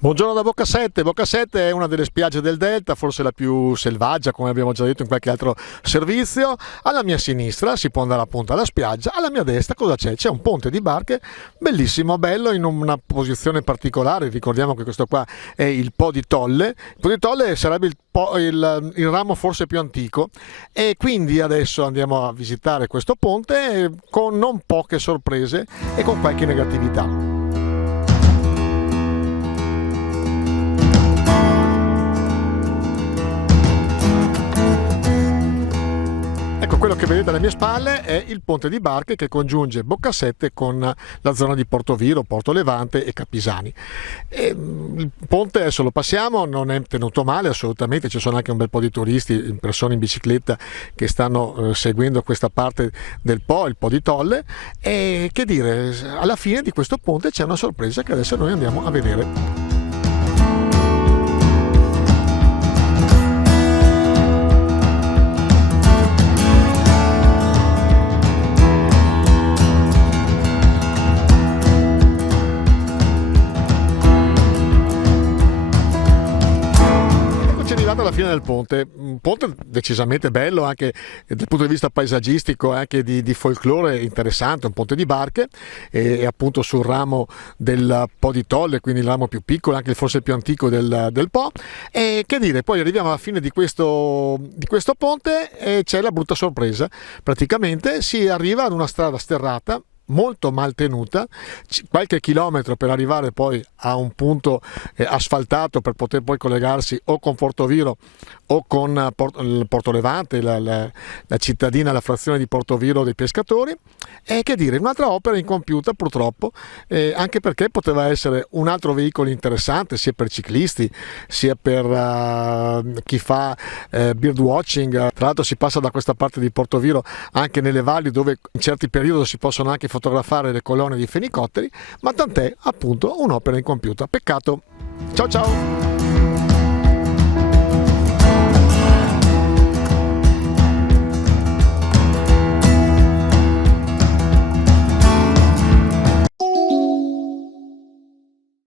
Buongiorno da Boccasette. Boccasette è una delle spiagge del Delta, forse la più selvaggia, come abbiamo già detto in qualche altro servizio. Alla mia sinistra si può andare appunto alla spiaggia, alla mia destra cosa c'è? C'è un ponte di barche bellissimo, bello, in una posizione particolare. Ricordiamo che questo qua è il Po di Tolle. Il Po di Tolle sarebbe il ramo forse più antico, e quindi adesso andiamo a visitare questo ponte con non poche sorprese e con qualche negatività. Ecco, quello che vedete alle mie spalle è il ponte di barche che congiunge Boccasette con la zona di Portoviro, Porto Levante e Capisani. Il ponte adesso lo passiamo, non è tenuto male assolutamente, ci sono anche un bel po' di turisti, persone in bicicletta che stanno seguendo questa parte del Po, il Po di Tolle, e che dire, alla fine di questo ponte c'è una sorpresa che adesso noi andiamo a vedere. Alla fine del ponte, un ponte decisamente bello anche dal punto di vista paesaggistico, anche di folklore interessante, un ponte di barche e appunto sul ramo del Po di Tolle, quindi il ramo più piccolo, anche forse il più antico del Po. E che dire, poi arriviamo alla fine di questo ponte e c'è la brutta sorpresa, praticamente si arriva ad una strada sterrata molto mal tenuta, qualche chilometro per arrivare poi a un punto asfaltato per poter poi collegarsi o con Portoviro o con Porto Levante, la cittadina, la frazione di Portoviro dei pescatori. E che dire, un'altra opera incompiuta purtroppo, anche perché poteva essere un altro veicolo interessante sia per ciclisti sia per chi fa birdwatching. Tra l'altro si passa da questa parte di Portoviro anche nelle valli dove in certi periodi si possono anche fotografare le colonne di fenicotteri, ma tant'è, appunto, un'opera incompiuta. Peccato. Ciao ciao!